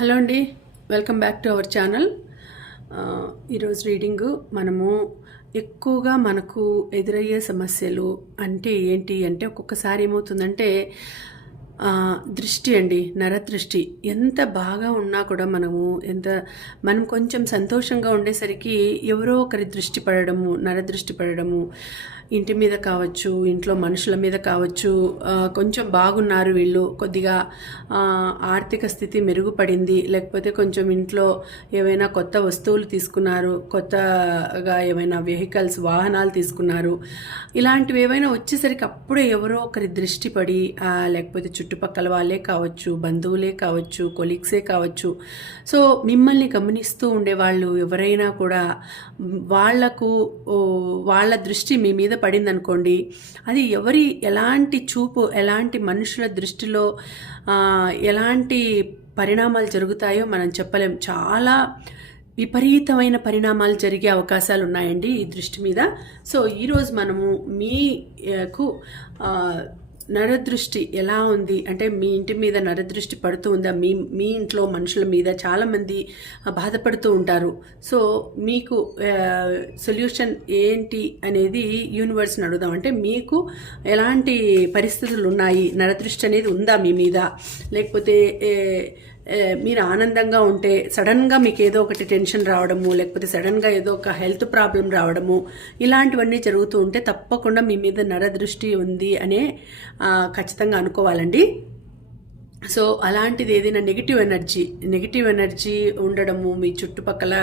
Hello అండి welcome back to our channel. ఈరోజు reading మనము ఎక్కువగా మనకు ఎదురయ్యే సమస్యలు అంటే ఏంటి అంటే ఒక్కొక్కసారి ఏమవుతుందంటే దృష్టి అండి నరదృష్టి. ఎంత బాగా ఉన్నా కూడా మనము ఎంత మనం కొంచెం సంతోషంగా ఉండేసరికి ఎవరో ఒకరి దృష్టి పడడము నరదృష్టి పడడము ఇంటి మీద కావచ్చు ఇంట్లో మనుషుల మీద కావచ్చు కొంచెం బాగున్నారు వీళ్ళు. కొద్దిగా ఆర్థిక స్థితి మెరుగుపడింది. లేకపోతే కొంచెం ఇంట్లో ఏవైనా కొత్త వస్తువులు తీసుకున్నారు కొత్తగా ఏమైనా వెహికల్స్ వాహనాలు తీసుకున్నారు. ఇలాంటివి ఏవైనా వచ్చేసరికి అప్పుడే ఎవరో ఒకరి దృష్టి పడి లేకపోతే చుట్టుపక్కల వాళ్ళే కావచ్చు బంధువులే కావచ్చు కొలీగ్సే కావచ్చు. సో మిమ్మల్ని గమనిస్తూ ఉండేవాళ్ళు ఎవరైనా కూడా వాళ్ళకు వాళ్ళ దృష్టి మీ మీద పడిందనుకోండి అది ఎవరి ఎలాంటి చూపు ఎలాంటి మనుషుల దృష్టిలో ఎలాంటి పరిణామాలు జరుగుతాయో మనం చెప్పలేం. చాలా విపరీతమైన పరిణామాలు జరిగే అవకాశాలు ఉన్నాయండి ఈ దృష్టి మీద. సో ఈరోజు మనము మీకు నరదృష్టి ఎలా ఉంది? అంటే మీ ఇంటి మీద నరదృష్టి పడుతూ ఉందా? మీ మీ ఇంట్లో మనుషుల మీద చాలామంది బాధపడుతూ ఉంటారు. సో మీకు సొల్యూషన్ ఏంటి అనేది యూనివర్స్ని అడుగుదాం. అంటే మీకు ఎలాంటి పరిస్థితులు ఉన్నాయి? నరదృష్టి అనేది ఉందా మీ మీద? లేకపోతే మీరు ఆనందంగా ఉంటే సడన్గా మీకు ఏదో ఒకటి టెన్షన్ రావడము లేకపోతే సడన్గా ఏదో ఒక హెల్త్ ప్రాబ్లం రావడము ఇలాంటివన్నీ జరుగుతూ ఉంటే తప్పకుండా మీ మీద నరదృష్టి ఉంది అనే ఖచ్చితంగా అనుకోవాలండి. సో అలాంటిది ఏదైనా నెగిటివ్ ఎనర్జీ నెగిటివ్ ఎనర్జీ ఉండడము మీ చుట్టుపక్కల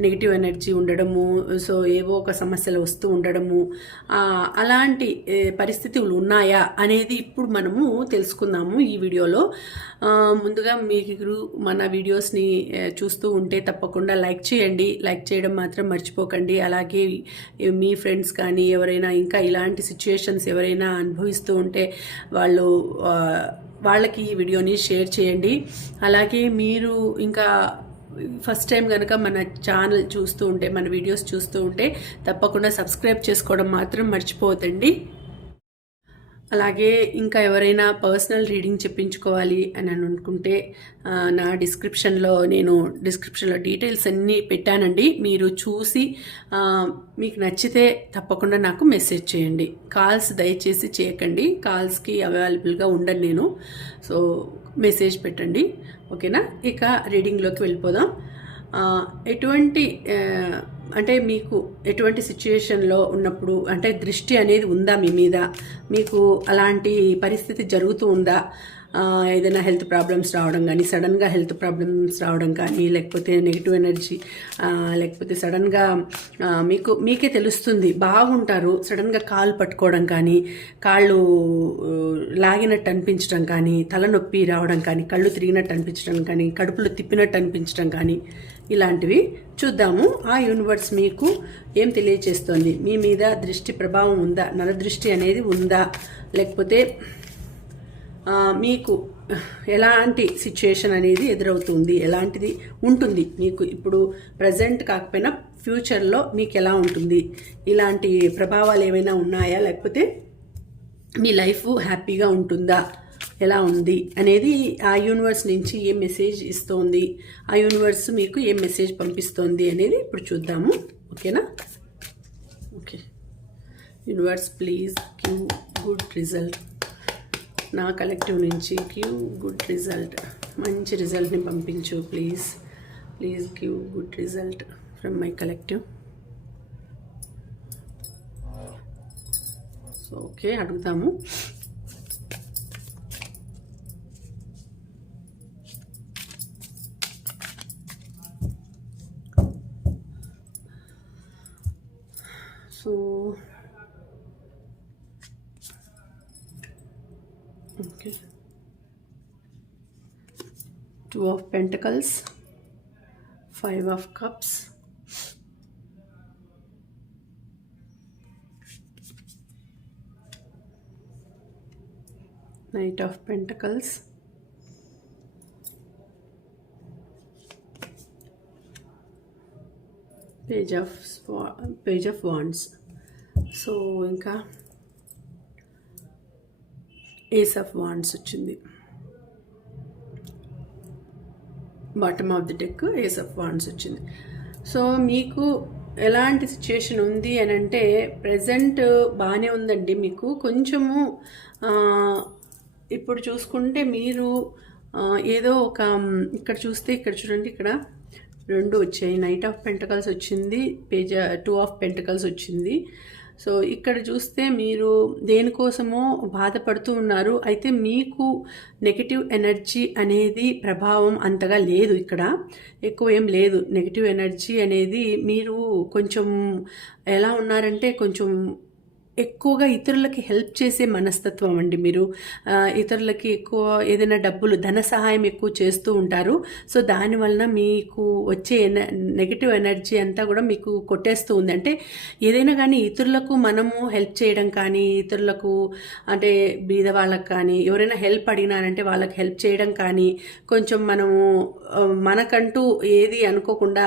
నెగిటివ్ ఎనర్జీ ఉండడము సో ఏవో ఒక సమస్యలు వస్తూ ఉండడము అలాంటి పరిస్థితులు ఉన్నాయా అనేది ఇప్పుడు మనము తెలుసుకుందాము ఈ వీడియోలో. ముందుగా మీరు మన వీడియోస్ని చూస్తూ ఉంటే తప్పకుండా లైక్ చేయండి. లైక్ చేయడం మాత్రం మర్చిపోకండి. అలాగే మీ ఫ్రెండ్స్ కానీ ఎవరైనా ఇంకా ఇలాంటి సిచ్యుయేషన్స్ ఎవరైనా అనుభవిస్తూ ఉంటే వాళ్ళు వాళ్ళకి ఈ వీడియోని షేర్ చేయండి. అలాగే మీరు ఇంకా ఫస్ట్ టైం కనుక మన ఛానల్ చూస్తూ ఉంటే మన వీడియోస్ చూస్తూ ఉంటే తప్పకుండా సబ్స్క్రైబ్ చేసుకోవడం మాత్రం మర్చిపోవద్దండి. అలాగే ఇంకా ఎవరైనా పర్సనల్ రీడింగ్ చెప్పించుకోవాలి అని అనుకుంటే నా డిస్క్రిప్షన్లో నేను డిస్క్రిప్షన్లో డీటెయిల్స్ అన్నీ పెట్టానండి. మీరు చూసి మీకు నచ్చితే తప్పకుండా నాకు మెసేజ్ చేయండి. కాల్స్ దయచేసి చేయకండి. కాల్స్కి అవైలబుల్గా ఉండను నేను. సో మెసేజ్ పెట్టండి. ఓకేనా? ఇక రీడింగ్లోకి వెళ్ళిపోదాం. ఎటువంటి అంటే మీకు ఎటువంటి సిచ్యుయేషన్లో ఉన్నప్పుడు అంటే దృష్టి అనేది ఉందా మీ మీద? మీకు అలాంటి పరిస్థితి జరుగుతూ ఉందా? ఏదైనా హెల్త్ ప్రాబ్లమ్స్ రావడం కానీ సడన్గా హెల్త్ ప్రాబ్లమ్స్ రావడం కానీ లేకపోతే నెగిటివ్ ఎనర్జీ లేకపోతే సడన్గా మీకు మీకే తెలుస్తుంది బాగుంటారు సడన్గా కాలు పట్టుకోవడం కానీ కాళ్ళు లాగినట్టు అనిపించడం కానీ తలనొప్పి రావడం కానీ కళ్ళు తిరిగినట్టు అనిపించడం కానీ కడుపులో తిప్పినట్టు అనిపించడం కానీ ఇలాంటివి చూద్దాము. ఆ యూనివర్స్ మీకు ఏం తెలియచేస్తోంది? మీ మీద దృష్టి ప్రభావం ఉందా? నరదృష్టి అనేది ఉందా? లేకపోతే మీకు ఎలాంటి సిచ్యుయేషన్ అనేది ఎదురవుతుంది? ఎలాంటిది ఉంటుంది? మీకు ఇప్పుడు ప్రజెంట్ కాకపోయినా ఫ్యూచర్లో మీకు ఎలా ఉంటుంది? ఇలాంటి ప్రభావాలు ఏమైనా ఉన్నాయా? లేకపోతే మీ లైఫ్ హ్యాపీగా ఉంటుందా? ఎలా ఉంది అనేది ఆ యూనివర్స్ నుంచి ఏం మెసేజ్ ఇస్తోంది ఆ యూనివర్స్ మీకు ఏ మెసేజ్ పంపిస్తోంది అనేది ఇప్పుడు చూద్దాము. ఓకేనా okay universe please give good result నా కలెక్టివ్ నుంచి క్యూ గుడ్ రిజల్ట్ మంచి రిజల్ట్ని పంపించు please please give good result from my collective so okay అడుగుతాము. Okay. Two of pentacles. Five of cups. Knight of pentacles page of page of wands so ఇంకా ace of wands వచ్చింది. Bottom of the deck ace of wands వచ్చింది. So మీకు ఎలాంటి situation ఉంది అని అంటే present బాగానే ఉందండి మీకు. కొంచెము ఇప్పుడు చూసుకుంటే మీరు ఏదో ఒక ఇక్కడ చూస్తే ఇక్కడ చూడండి ఇక్కడ రెండు వచ్చాయి. నైట్ ఆఫ్ పెంటకల్స్ వచ్చింది పేజ్ టూ ఆఫ్ పెంటకల్స్ వచ్చింది. సో ఇక్కడ చూస్తే మీరు దేనికోసమో బాధపడుతూ ఉన్నారు. అయితే మీకు నెగిటివ్ ఎనర్జీ అనేది ప్రభావం అంతగా లేదు ఇక్కడ. ఎక్కువ ఏం లేదు. నెగిటివ్ ఎనర్జీ అనేది మీరు కొంచెం ఎలా ఉన్నారంటే కొంచెం ఎక్కువగా ఇతరులకి హెల్ప్ చేసే మనస్తత్వం అండి మీరు. ఇతరులకి ఎక్కువ ఏదైనా డబ్బులు ధన సహాయం ఎక్కువ చేస్తూ ఉంటారు. సో దానివలన మీకు వచ్చే ఎన నెగిటివ్ ఎనర్జీ అంతా కూడా మీకు కొట్టేస్తూ ఉంది. అంటే ఏదైనా కానీ ఇతరులకు మనము హెల్ప్ చేయడం కానీ ఇతరులకు అంటే బీద వాళ్ళకి కానీ ఎవరైనా హెల్ప్ అడిగినారంటే వాళ్ళకి హెల్ప్ చేయడం కానీ కొంచెం మనము మనకంటూ ఏది అనుకోకుండా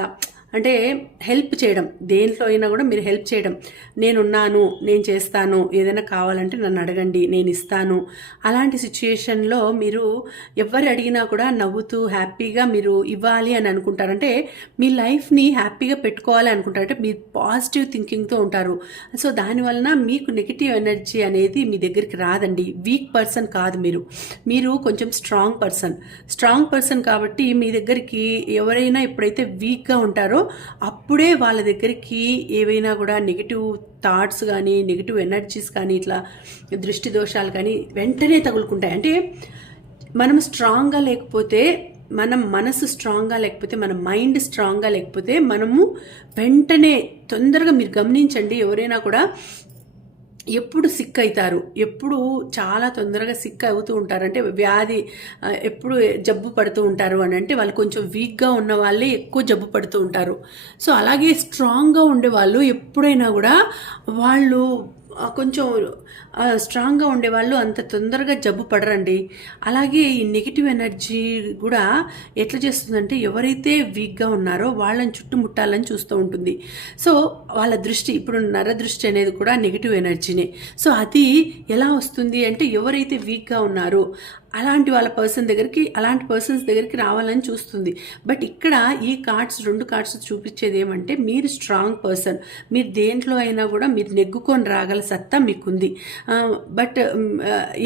అంటే హెల్ప్ చేయడం. దేంట్లో అయినా కూడా మీరు హెల్ప్ చేయడం. నేనున్నాను నేను చేస్తాను ఏదైనా కావాలంటే నన్ను అడగండి నేను ఇస్తాను. అలాంటి సిచ్యుయేషన్లో మీరు ఎవరు అడిగినా కూడా నవ్వుతూ హ్యాపీగా మీరు ఇవ్వాలి అని అనుకుంటారు. అంటే మీ లైఫ్ని హ్యాపీగా పెట్టుకోవాలి అనుకుంటారు. అంటే మీరు పాజిటివ్ థింకింగ్తో ఉంటారు. సో దానివలన మీకు నెగిటివ్ ఎనర్జీ అనేది మీ దగ్గరికి రాదండి. వీక్ పర్సన్ కాదు మీరు. మీరు కొంచెం స్ట్రాంగ్ పర్సన్. స్ట్రాంగ్ పర్సన్ కాబట్టి మీ దగ్గరికి ఎవరైనా ఎప్పుడైతే వీక్గా ఉంటారో అప్పుడే వాళ్ళ దగ్గరికి ఏవైనా కూడా నెగిటివ్ థాట్స్ కానీ నెగిటివ్ ఎనర్జీస్ కానీ ఇట్లా దృష్టి దోషాలు కానీ వెంటనే తగులుకుంటాయి. అంటే మనం స్ట్రాంగ్గా లేకపోతే మనం మనసు స్ట్రాంగ్గా లేకపోతే మన మైండ్ స్ట్రాంగ్గా లేకపోతే మనము వెంటనే తొందరగా మీరు గమనించండి ఎవరైనా కూడా ఎప్పుడు సిక్ అవుతారు ఎప్పుడు చాలా తొందరగా సిక్ అవుతూ ఉంటారు అంటే వ్యాధి ఎప్పుడు జబ్బు పడుతూ ఉంటారు అని అంటే వాళ్ళు కొంచెం వీక్గా ఉన్న వాళ్ళే ఎక్కువ జబ్బు పడుతూ ఉంటారు. సో అలాగే స్ట్రాంగ్గా ఉండే వాళ్ళు ఎప్పుడైనా కూడా వాళ్ళు కొంచెం స్ట్రాంగ్గా ఉండేవాళ్ళు అంత తొందరగా జబ్బు పడరండి. అలాగే ఈ నెగిటివ్ ఎనర్జీ కూడా ఎట్లా చేస్తుందంటే ఎవరైతే వీక్గా ఉన్నారో వాళ్ళని చుట్టుముట్టాలని చూస్తూ ఉంటుంది. సో వాళ్ళ దృష్టి ఇప్పుడు నర దృష్టి అనేది కూడా నెగిటివ్ ఎనర్జీనే సో అది ఎలా వస్తుంది అంటే ఎవరైతే వీక్గా ఉన్నారో అలాంటి వాళ్ళ పర్సన్ దగ్గరికి అలాంటి పర్సన్స్ దగ్గరికి రావాలని చూస్తుంది. బట్ ఇక్కడ ఈ కార్డ్స్ రెండు కార్డ్స్ చూపించేది ఏమంటే మీరు స్ట్రాంగ్ పర్సన్ మీరు దేంట్లో అయినా కూడా మీరు నెగ్గుకొని రాగల సత్తా మీకుంది. బట్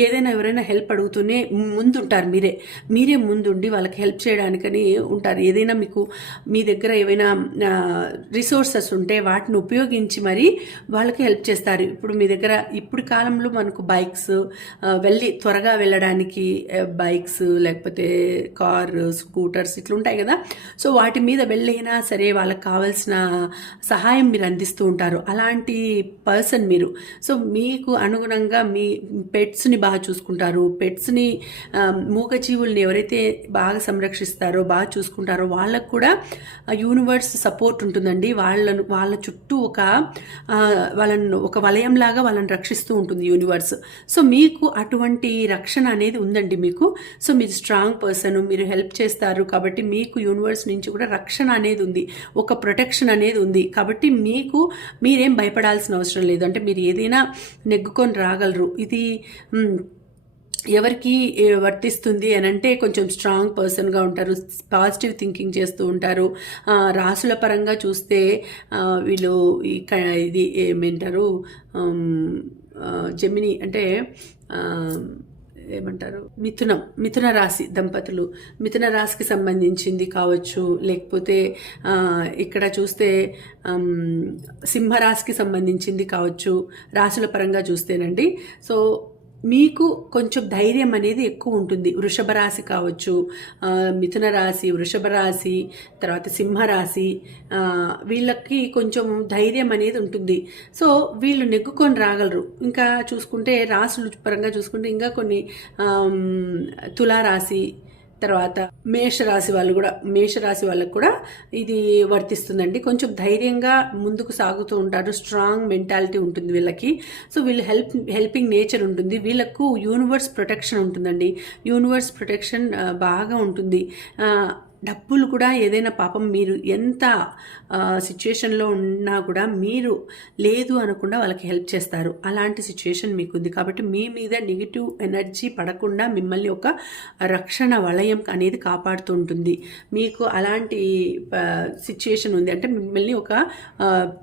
ఏదైనా ఎవరైనా హెల్ప్ అడుగుతూనే ముందుంటారు మీరే. మీరే ముందుండి వాళ్ళకి హెల్ప్ చేయడానికని ఉంటారు. ఏదైనా మీకు మీ దగ్గర ఏవైనా రిసోర్సెస్ ఉంటే వాటిని ఉపయోగించి మరి వాళ్ళకి హెల్ప్ చేస్తారు. ఇప్పుడు మీ దగ్గర ఇప్పుడు కాలంలో మనకు బైక్స్ వెళ్ళి త్వరగా వెళ్ళడానికి బైక్స్ లేకపోతే కార్ స్కూటర్స్ ఇట్లా ఉంటాయి కదా. సో వాటి మీద వెళ్ళైనా సరే వాళ్ళకి కావాల్సిన సహాయం మీరు అందిస్తూ ఉంటారు. అలాంటి పర్సన్ మీరు. సో మీకు అనుగుణంగా మీ పెట్స్ని బాగా చూసుకుంటారు. పెట్స్ని మూగజీవుల్ని ఎవరైతే బాగా సంరక్షిస్తారో బాగా చూసుకుంటారో వాళ్ళకు కూడా యూనివర్స్ సపోర్ట్ ఉంటుందండి. వాళ్ళను వాళ్ళ చుట్టూ ఒక వాళ్ళను ఒక వలయంలాగా వాళ్ళని రక్షిస్తూ ఉంటుంది యూనివర్స్ సో మీకు అటువంటి రక్షణ అనేది ఉందండి మీకు. సో మీరు స్ట్రాంగ్ పర్సన్ మీరు హెల్ప్ చేస్తారు కాబట్టి మీకు యూనివర్స్ నుంచి కూడా రక్షణ అనేది ఉంది. ఒక ప్రొటెక్షన్ అనేది ఉంది. కాబట్టి మీకు మీరేం భయపడాల్సిన అవసరం లేదు. అంటే మీరు ఏదైనా నెగ్గుకొని రాగలరు. ఇది ఎవరికి వర్తిస్తుంది అని అంటే కొంచెం స్ట్రాంగ్ పర్సన్గా ఉంటారు. పాజిటివ్ థింకింగ్ చేస్తూ ఉంటారు. రాసుల పరంగా చూస్తే వీళ్ళు ఇది ఏమంటారు? జమిని అంటే ఏమంటారు? మిథునం మిథున రాశి దంపతులు. మిథున రాశికి సంబంధించింది కావచ్చు లేకపోతే ఇక్కడ చూస్తే సింహరాశికి సంబంధించింది కావచ్చు రాశుల పరంగా చూస్తేనండి. సో మీకు కొంచెం ధైర్యం అనేది ఎక్కువ ఉంటుంది. వృషభ రాశి కావచ్చు మిథున రాశి వృషభ రాశి తర్వాత సింహరాశి వీళ్ళకి కొంచెం ధైర్యం అనేది ఉంటుంది. సో వీళ్ళు నెగ్గుకొని రాగలరు. ఇంకా చూసుకుంటే రాసులు పరంగా చూసుకుంటే ఇంకా కొన్ని తులారాశి తర్వాత మేషరాశి వాళ్ళు కూడా మేషరాశి వాళ్ళకు కూడా ఇది వర్తిస్తుందండి. కొంచెం ధైర్యంగా ముందుకు సాగుతూ ఉంటారు. స్ట్రాంగ్ మెంటాలిటీ ఉంటుంది వీళ్ళకి. సో వీళ్ళు హెల్ప్ హెల్పింగ్ నేచర్ ఉంటుంది. వీళ్ళకు యూనివర్స్ ప్రొటెక్షన్ ఉంటుందండి. యూనివర్స్ ప్రొటెక్షన్ బాగా ఉంటుంది. డబ్బులు కూడా ఏదైనా పాపం మీరు ఎంత సిచ్యుయేషన్లో ఉన్నా కూడా మీరు లేదు అనకుండా వాళ్ళకి హెల్ప్ చేస్తారు. అలాంటి సిచ్యుయేషన్ మీకు ఉంది కాబట్టి మీ మీద నెగిటివ్ ఎనర్జీ పడకుండా మిమ్మల్ని ఒక రక్షణ వలయం అనేది కాపాడుతూ ఉంటుంది. మీకు అలాంటి సిచ్యుయేషన్ ఉంది. అంటే మిమ్మల్ని ఒక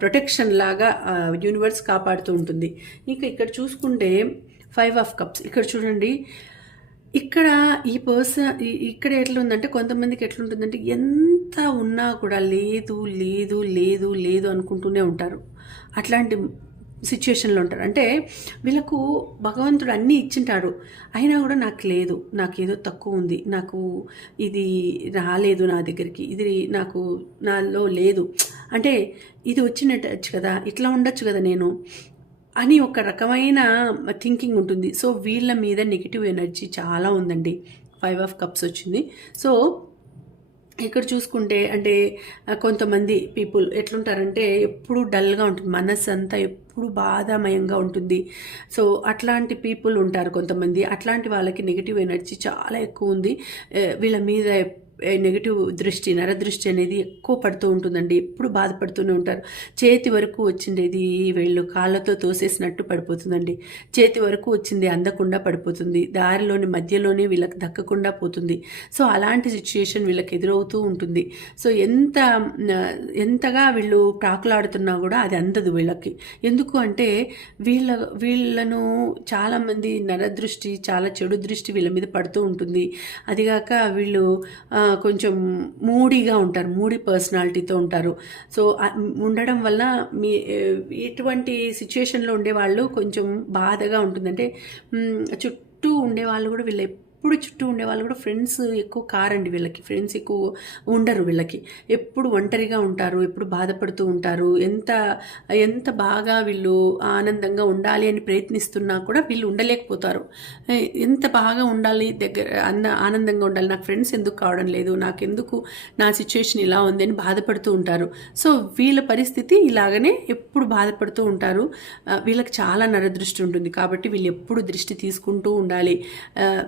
ప్రొటెక్షన్ లాగా యూనివర్స్ కాపాడుతూ ఉంటుంది. ఇంకా ఇక్కడ చూసుకుంటే ఫైవ్ ఆఫ్ కప్స్ ఇక్కడ చూడండి. ఇక్కడ ఈ పర్సన్ ఇక్కడ ఎట్లుందంటే కొంతమందికి ఎట్లుంటుందంటే ఎంత ఉన్నా కూడా లేదు లేదు లేదు లేదు అనుకుంటూనే ఉంటారు. అట్లాంటి సిచ్యుయేషన్లో ఉంటారు. అంటే వీళ్ళకు భగవంతుడు అన్నీ ఇచ్చింటాడు. అయినా కూడా నాకు లేదు. నాకు ఏదో తక్కువ ఉంది. నాకు ఇది రాలేదు నా దగ్గరికి. ఇది నాకు నాలో లేదు. అంటే ఇది వచ్చినట్టు కదా. ఇట్లా ఉండొచ్చు కదా నేను. అని ఒక రకమైన థింకింగ్ ఉంటుంది. సో వీళ్ళ మీద నెగిటివ్ ఎనర్జీ చాలా ఉందండి. ఫైవ్ ఆఫ్ కప్స్ వచ్చింది. సో ఇక్కడ చూసుకుంటే అంటే కొంతమంది పీపుల్ ఎట్లుంటారంటే ఎప్పుడు డల్గా ఉంటుంది. మనస్సు అంతా ఎప్పుడు బాధామయంగా ఉంటుంది. సో అట్లాంటి పీపుల్ ఉంటారు కొంతమంది. అట్లాంటి వాళ్ళకి నెగిటివ్ ఎనర్జీ చాలా ఎక్కువ ఉంది. వీళ్ళ మీద నెగిటివ్ దృష్టి నరదృష్టి అనేది ఎక్కువ పడుతూ ఉంటుందండి. ఎప్పుడు బాధపడుతూనే ఉంటారు. చేతి వరకు వచ్చిండేది వీళ్ళు కాళ్ళతో తోసేసినట్టు పడిపోతుందండి. చేతి వరకు వచ్చింది అందకుండా పడిపోతుంది. దారిలోని మధ్యలోనే వీళ్ళకి దక్కకుండా పోతుంది. సో అలాంటి సిచ్యుయేషన్ వీళ్ళకి ఎదురవుతూ ఉంటుంది. సో ఎంత ఎంతగా వీళ్ళు ప్రాకులాడుతున్నా కూడా అది అందదు వీళ్ళకి. ఎందుకు అంటే వీళ్ళ వీళ్ళను చాలామంది నరదృష్టి చాలా చెడు దృష్టి వీళ్ళ మీద పడుతూ ఉంటుంది. అదిగాక వీళ్ళు కొంచెం మూడీగా ఉంటారు మూడీ పర్సనాలిటీతో ఉంటారు. సో ఉండడం వల్ల మీ ఇటువంటి సిచ్యుయేషన్లో ఉండేవాళ్ళు కొంచెం బాధగా ఉంటుందంటే చుట్టూ ఉండేవాళ్ళు కూడా వీళ్ళు ఎప్పుడు చుట్టూ ఉండేవాళ్ళు కూడా ఫ్రెండ్స్ ఎక్కువ కారండి వీళ్ళకి. ఫ్రెండ్స్ ఎక్కువ ఉండరు వీళ్ళకి. ఎప్పుడు ఒంటరిగా ఉంటారు ఎప్పుడు బాధపడుతూ ఉంటారు ఎంత ఎంత బాగా వీళ్ళు ఆనందంగా ఉండాలి అని ప్రయత్నిస్తున్నా కూడా వీళ్ళు ఉండలేకపోతారు. ఎంత బాగా ఉండాలి దగ్గర అన్న ఆనందంగా ఉండాలి నాకు ఫ్రెండ్స్ ఎందుకు కావడం లేదు నాకెందుకు నా సిచ్యువేషన్ ఇలా ఉంది అని బాధపడుతూ ఉంటారు. సో వీళ్ళ పరిస్థితి ఇలాగనే ఎప్పుడు బాధపడుతూ ఉంటారు. వీళ్ళకి చాలా నరదృష్టి ఉంటుంది కాబట్టి వీళ్ళు ఎప్పుడు దృష్టి తీసుకుంటూ ఉండాలి.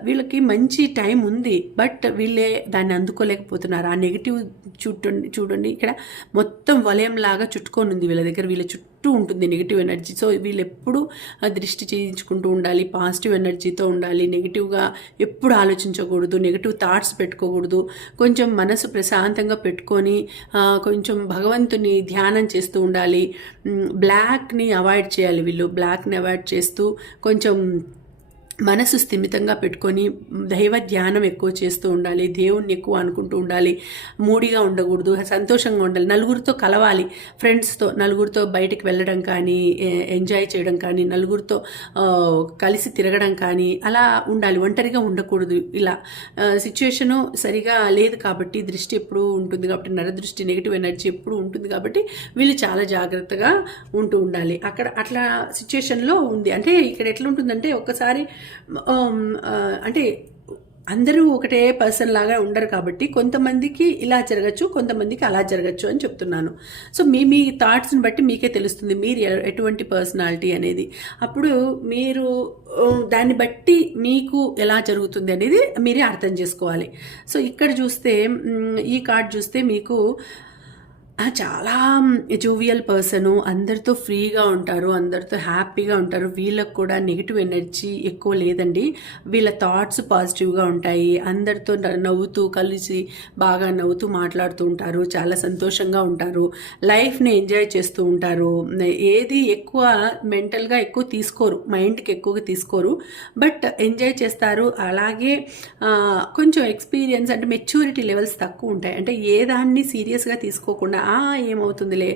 వీళ్ళకి మంచి టైం ఉంది బట్ వీళ్ళే దాన్ని అందుకోలేకపోతున్నారు. ఆ నెగిటివ్ చుట్టండి చూడండి ఇక్కడ మొత్తం వలయం లాగా చుట్టుకొని ఉంది వీళ్ళ దగ్గర. వీళ్ళ చుట్టూ ఉంటుంది నెగిటివ్ ఎనర్జీ. సో వీళ్ళు ఎప్పుడు దృష్టి చేయించుకుంటూ ఉండాలి పాజిటివ్ ఎనర్జీతో ఉండాలి నెగిటివ్గా ఎప్పుడు ఆలోచించకూడదు నెగిటివ్ థాట్స్ పెట్టుకోకూడదు. కొంచెం మనసు ప్రశాంతంగా పెట్టుకొని కొంచెం భగవంతుని ధ్యానం చేస్తూ ఉండాలి. బ్లాక్ని అవాయిడ్ చేయాలి వీళ్ళు. బ్లాక్ని అవాయిడ్ చేస్తూ కొంచెం మనసు స్థిమితంగా పెట్టుకొని దైవ ధ్యానం ఎక్కువ చేస్తూ ఉండాలి దేవుణ్ణి ఎక్కువ అనుకుంటూ ఉండాలి మూడిగా ఉండకూడదు సంతోషంగా ఉండాలి నలుగురితో కలవాలి ఫ్రెండ్స్తో నలుగురితో బయటికి వెళ్ళడం కానీ ఎంజాయ్ చేయడం కానీ నలుగురితో కలిసి తిరగడం కానీ అలా ఉండాలి ఒంటరిగా ఉండకూడదు ఇలా. సిచ్యువేషను సరిగా లేదు కాబట్టి దృష్టి ఎప్పుడు ఉంటుంది కాబట్టి నరదృష్టి నెగిటివ్ ఎనర్జీ ఎప్పుడు ఉంటుంది కాబట్టి వీళ్ళు చాలా జాగ్రత్తగా ఉంటూ ఉండాలి. అక్కడ అట్లా సిచ్యువేషన్లో ఉంది. అంటే ఇక్కడ ఎట్లా ఉంటుందంటే ఒక్కసారి Um, uh, అంటే అందరూ ఒకటే పర్సన్ లాగా ఉండరు కాబట్టి కొంతమందికి ఇలా జరగచ్చు కొంతమందికి అలా జరగచ్చు అని చెప్తున్నాను. సో మీ మీ థాట్స్ని బట్టి మీకే తెలుస్తుంది మీరు ఎటువంటి పర్సనాలిటీ అనేది. అప్పుడు మీరు um, దాన్ని బట్టి మీకు ఎలా జరుగుతుంది అనేది మీరే అర్థం చేసుకోవాలి. సో ఇక్కడ చూస్తే ఈ కార్డ్ చూస్తే మీకు చాలా జూవియల్ పర్సను అందరితో ఫ్రీగా ఉంటారు అందరితో హ్యాపీగా ఉంటారు. వీళ్ళకు కూడా నెగిటివ్ ఎనర్జీ ఎక్కువ లేదండి. వీళ్ళ థాట్స్ పాజిటివ్గా ఉంటాయి. అందరితో నవ్వుతూ కలిసి బాగా నవ్వుతూ మాట్లాడుతూ ఉంటారు. చాలా సంతోషంగా ఉంటారు. లైఫ్ని ఎంజాయ్ చేస్తూ ఉంటారు. ఏది ఎక్కువ మెంటల్గా ఎక్కువ తీసుకోరు. మైండ్కి ఎక్కువగా తీసుకోరు. బట్ ఎంజాయ్ చేస్తారు. అలాగే కొంచెం ఎక్స్పీరియన్స్ అంటే మెచ్యూరిటీ లెవెల్స్ తక్కువ ఉంటాయి. అంటే ఏ దాన్ని సీరియస్గా తీసుకోకుండా ఏమవుతుందిలే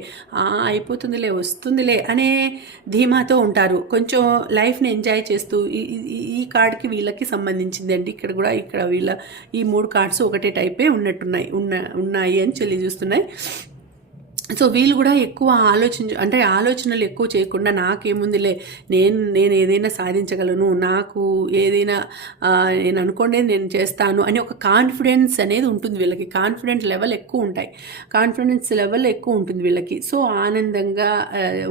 అయిపోతుందిలే వస్తుందిలే అనే ధీమాతో ఉంటారు. కొంచెం లైఫ్ని ఎంజాయ్ చేస్తూ ఈ కార్డ్కి వీళ్ళకి సంబంధించింది అండి ఇక్కడ కూడా ఇక్కడ వీళ్ళ ఈ మూడు కార్డ్స్ ఒకటే టైపే ఉన్నట్టున్నాయి ఉన్న ఉన్నాయి అని చెల్లి చూస్తున్నాయి. సో వీళ్ళు కూడా ఎక్కువ ఆలోచించ అంటే ఆలోచనలు ఎక్కువ చేయకుండా నాకేముందిలే నేను నేను ఏదైనా సాధించగలను నాకు ఏదైనా నేను అనుకోండి నేను చేస్తాను అని ఒక కాన్ఫిడెన్స్ అనేది ఉంటుంది వీళ్ళకి. కాన్ఫిడెన్స్ లెవెల్ ఎక్కువ ఉంటాయి. కాన్ఫిడెన్స్ లెవెల్ ఎక్కువ ఉంటుంది వీళ్ళకి. సో ఆనందంగా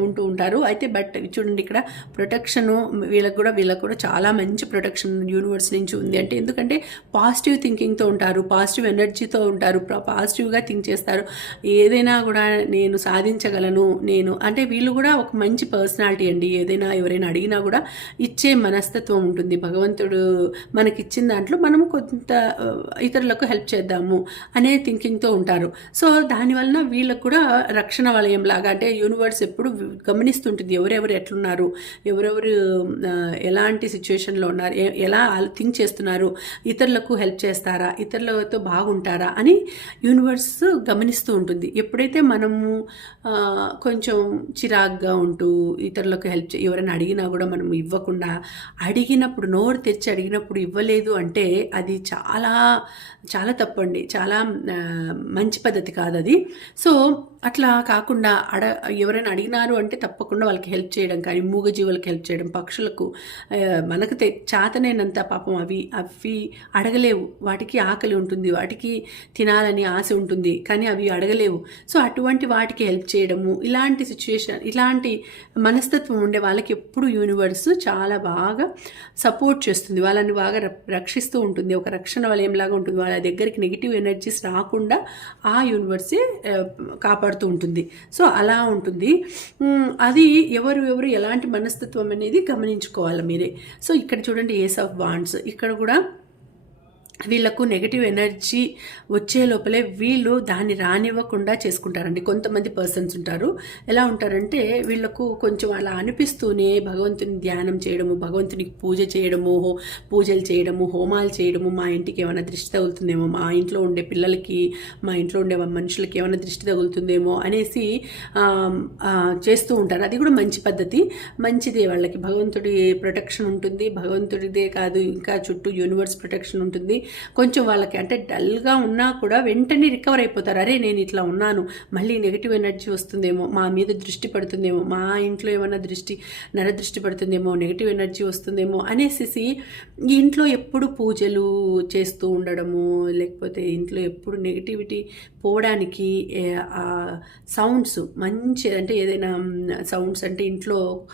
ఉంటూ ఉంటారు. అయితే బట్ చూడండి ఇక్కడ ప్రొటెక్షన్ వీళ్ళకి కూడా వీళ్ళకి కూడా చాలా మంచి ప్రొటెక్షన్ యూనివర్స్ నుంచి ఉంది. అంటే ఎందుకంటే పాజిటివ్ థింకింగ్తో ఉంటారు పాజిటివ్ ఎనర్జీతో ఉంటారు పాజిటివ్గా థింక్ చేస్తారు. ఏదైనా కూడా నేను సాధించగలను నేను అంటే వీళ్ళు కూడా ఒక మంచి పర్సనాలిటీ అండి. ఏదైనా ఎవరైనా అడిగినా కూడా ఇచ్చే మనస్తత్వం ఉంటుంది. భగవంతుడు మనకి ఇచ్చిన దాంట్లో మనం కొంత ఇతరులకు హెల్ప్ చేద్దాము అనే థింకింగ్తో ఉంటారు. సో దానివలన వీళ్ళకు కూడా రక్షణ వలయం లాగా అంటే యూనివర్స్ ఎప్పుడు గమనిస్తుంటుంది. ఎవరెవరు ఎట్లున్నారు? ఎవరెవరు ఎలాంటి సిచ్యువేషన్లో ఉన్నారు? ఎలా థింక్ చేస్తున్నారు? ఇతరులకు హెల్ప్ చేస్తారా? ఇతరులతో బాగుంటారా? అని యూనివర్స్ గమనిస్తూ ఉంటుంది. ఎప్పుడైతే మనం మనము కొంచెం చిరాగ్గా ఉంటూ ఇతరులకు హెల్ప్ చే ఎవరైనా అడిగినా కూడా మనం ఇవ్వకుండా అడిగినప్పుడు నోరు తెచ్చి అడిగినప్పుడు ఇవ్వలేదు అంటే అది చాలా చాలా తప్పండి. చాలా మంచి పద్ధతి కాదు అది. సో అట్లా కాకుండా అడ ఎవరైనా అడిగినారు అంటే తప్పకుండా వాళ్ళకి హెల్ప్ చేయడం కానీ మూగజీవులకు హెల్ప్ చేయడం పక్షులకు మనకు తె చాతనైనంత పాపం అవి అవి అడగలేవు. వాటికి ఆకలి ఉంటుంది వాటికి తినాలని ఆశ ఉంటుంది కానీ అవి అడగలేవు. సో అటువంటి వాటికి హెల్ప్ చేయడము ఇలాంటి సిచ్యుయేషన్ ఇలాంటి మనస్తత్వం ఉండే వాళ్ళకి ఎప్పుడు యూనివర్స్ చాలా బాగా సపోర్ట్ చేస్తుంది. వాళ్ళని బాగా రక్షిస్తూ ఉంటుంది. ఒక రక్షణ వలయంలాగా ఉంటుంది. వాళ్ళ దగ్గరికి నెగిటివ్ ఎనర్జీస్ రాకుండా ఆ యూనివర్సే కాపాడుతూ ఉంటుంది. సో అలా ఉంటుంది. అది ఎవరు ఎవరు ఎలాంటి మనస్తత్వం అనేది గమనించుకోవాలి మీరే. సో ఇక్కడ చూడండి ఏస్ ఆఫ్ బాండ్స్ ఇక్కడ కూడా వీళ్ళకు నెగటివ్ ఎనర్జీ వచ్చే లోపలే వీళ్ళు దాన్ని రానివ్వకుండా చేసుకుంటారండి. కొంతమంది పర్సన్స్ ఉంటారు. ఎలా ఉంటారంటే వీళ్ళకు కొంచెం అలా అనిపిస్తూనే భగవంతుని ధ్యానం చేయడము భగవంతునికి పూజ చేయడము హో- పూజలు చేయడము హోమాలు చేయడము మా ఇంటికి ఏమైనా దృష్టి తగులుతుందేమో మా ఇంట్లో ఉండే పిల్లలకి మా ఇంట్లో ఉండే మనుషులకి ఏమైనా దృష్టి తగులుతుందేమో అనేసి చేస్తూ ఉంటారు. అది కూడా మంచి పద్ధతి. మంచిదే వాళ్ళకి. భగవంతుడి ప్రొటెక్షన్ ఉంటుంది. భగవంతుడిదే కాదు ఇంకా చుట్టూ యూనివర్స్ ప్రొటెక్షన్ ఉంటుంది. కొంచెం వాళ్ళకి అంటే డల్గా ఉన్నా కూడా వెంటనే రికవర్ అయిపోతారు. అరే నేను ఇట్లా ఉన్నాను. మళ్ళీ నెగిటివ్ ఎనర్జీ వస్తుందేమో మా మీద దృష్టి పడుతుందేమో మా ఇంట్లో ఏమైనా దృష్టి నర దృష్టి పడుతుందేమో నెగిటివ్ ఎనర్జీ వస్తుందేమో అనేసి ఈ ఇంట్లో ఎప్పుడు పూజలు చేస్తూ ఉండడము లేకపోతే ఇంట్లో ఎప్పుడు నెగిటివిటీ పోవడానికి సౌండ్స్ మంచి అంటే ఏదైనా సౌండ్స్ అంటే ఇంట్లో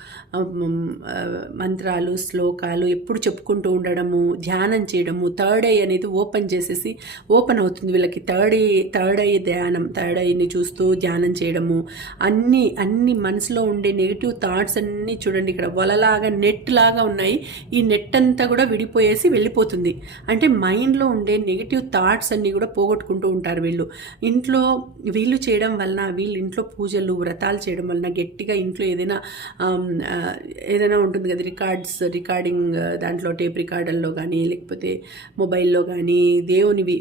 మంత్రాలు శ్లోకాలు ఎప్పుడు చెప్పుకుంటూ ఉండడము ధ్యానం చేయడము థర్డ్ ఐ అనేది ఓపెన్ చేసేసి ఓపెన్ అవుతుంది వీళ్ళకి థర్డ్ ఐ థర్డ్ ఐ ధ్యానం థర్డ్ ఐని చూస్తూ ధ్యానం చేయడము. అన్ని అన్ని మనసులో ఉండే నెగిటివ్ థాట్స్ అన్నీ చూడండి ఇక్కడ వలలాగా నెట్ లాగా ఉన్నాయి. ఈ నెట్ అంతా కూడా విడిపోయేసి వెళ్ళిపోతుంది. అంటే మైండ్లో ఉండే నెగిటివ్ థాట్స్ అన్నీ కూడా పోగొట్టుకుంటూ ఉంటారు వీళ్ళు. ఇంట్లో వీళ్ళు చేయడం వలన వీళ్ళు ఇంట్లో పూజలు వ్రతాలు చేయడం వలన గట్టిగా ఇంట్లో ఏదైనా ఏదైనా ఉంటుంది కదా రికార్డ్స్ రికార్డింగ్ దాంట్లో టేప్ రికార్డర్లో కానీ లేకపోతే మొబైల్ మొబైల్లో కానీ దేవునివి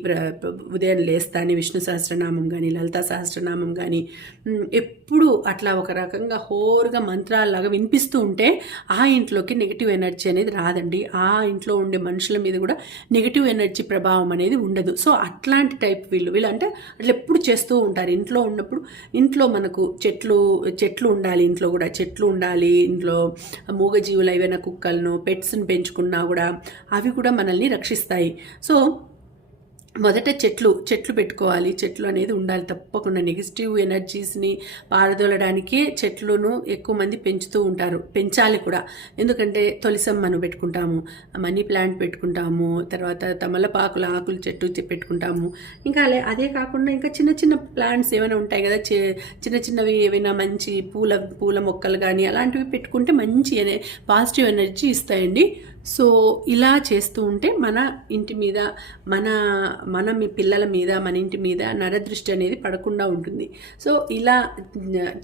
ఉదయం లేస్తానే విష్ణు సహస్రనామం కానీ లలితా సహస్రనామం కానీ ఎప్పుడు అట్లా ఒక రకంగా హోరుగా మంత్రాల్లాగా వినిపిస్తూ ఉంటే ఆ ఇంట్లోకి నెగిటివ్ ఎనర్జీ అనేది రాదండి. ఆ ఇంట్లో ఉండే మనుషుల మీద కూడా నెగిటివ్ ఎనర్జీ ప్రభావం అనేది ఉండదు. సో అట్లాంటి టైప్ వీళ్ళు వీళ్ళు అంటే అట్లా ఎప్పుడు చేస్తూ ఉంటారు. ఇంట్లో ఉన్నప్పుడు ఇంట్లో మనకు చెట్లు చెట్లు ఉండాలి ఇంట్లో కూడా. చెట్లు ఉండాలి ఇంట్లో మూగజీవులు ఏవైనా కుక్కలను పెట్స్ని పెంచుకున్నా కూడా అవి కూడా మనల్ని రక్షిస్తాయి. సో మొదట చెట్లు చెట్లు పెట్టుకోవాలి. చెట్లు అనేది ఉండాలి. తప్పకుండా నెగిటివ్ ఎనర్జీస్ని పారదోలడానికే చెట్లను ఎక్కువ మంది పెంచుతూ ఉంటారు. పెంచాలి కూడా. ఎందుకంటే తొలిసమ్మను పెట్టుకుంటాము. మనీ ప్లాంట్ పెట్టుకుంటాము. తర్వాత తమలపాకుల ఆకుల చెట్టు పెట్టుకుంటాము. ఇంకా అలా అదే కాకుండా ఇంకా చిన్న చిన్న ప్లాంట్స్ ఏమైనా ఉంటాయి కదా. చిన్న చిన్నవి ఏమైనా మంచి పూల పూల మొక్కలు కానీ అలాంటివి పెట్టుకుంటే మంచి పాజిటివ్ ఎనర్జీ ఇస్తాయండి. సో ఇలా చేస్తూ ఉంటే మన ఇంటి మీద మన మన మీ పిల్లల మీద మన ఇంటి మీద నరదృష్టి అనేది పడకుండా ఉంటుంది. సో ఇలా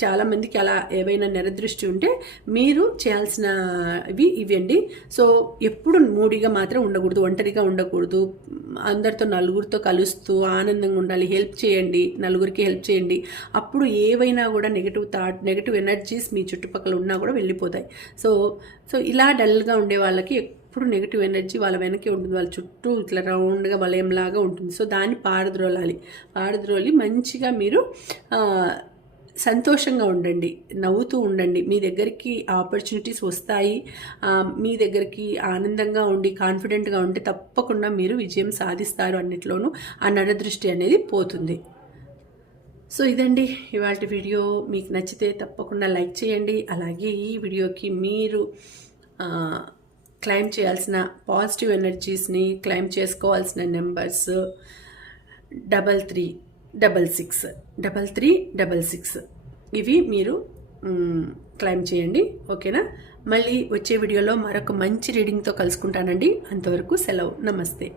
చాలామందికి అలా ఏవైనా నరదృష్టి ఉంటే మీరు చేయాల్సినవి ఇవ్వండి సో ఎప్పుడు మూడిగా మాత్రం ఉండకూడదు ఒంటరిగా ఉండకూడదు. అందరితో నలుగురితో కలుస్తూ ఆనందంగా ఉండాలి హెల్ప్ చేయండి నలుగురికి హెల్ప్ చేయండి. అప్పుడు ఏవైనా కూడా నెగిటివ్ థాట్ నెగిటివ్ ఎనర్జీస్ మీ చుట్టుపక్కల ఉన్నా కూడా వెళ్ళిపోతాయి. సో సో ఇలా డల్గా ఉండే వాళ్ళకి ఎప్పుడు నెగిటివ్ ఎనర్జీ వాళ్ళ వెనకే ఉంటుంది. వాళ్ళ చుట్టూ ఇట్లా రౌండ్గా వలయంలాగా ఉంటుంది. సో దాన్ని పారద్రోలాలి. పారద్రోలి మంచిగా మీరు సంతోషంగా ఉండండి. నవ్వుతూ ఉండండి. మీ దగ్గరికి ఆపర్చునిటీస్ వస్తాయి. మీ దగ్గరికి ఆనందంగా ఉండి కాన్ఫిడెంట్గా ఉంటే తప్పకుండా మీరు విజయం సాధిస్తారు అన్నిట్లోనూ. ఆ నరదృష్టి అనేది పోతుంది. సో ఇదండి ఇవాళ వీడియో. మీకు నచ్చితే తప్పకుండా లైక్ చేయండి. అలాగే ఈ వీడియోకి మీరు క్లైమ్ చేయాల్సిన పాజిటివ్ ఎనర్జీస్ని క్లైమ్ చేసుకోవాల్సిన numbers double three double six double three double six ఇవి మీరు క్లైమ్ చేయండి. ఓకేనా? మళ్ళీ వచ్చే వీడియోలో మరొక మంచి రీడింగ్తో కలుసుకుంటానండి. అంతవరకు సెలవు. నమస్తే.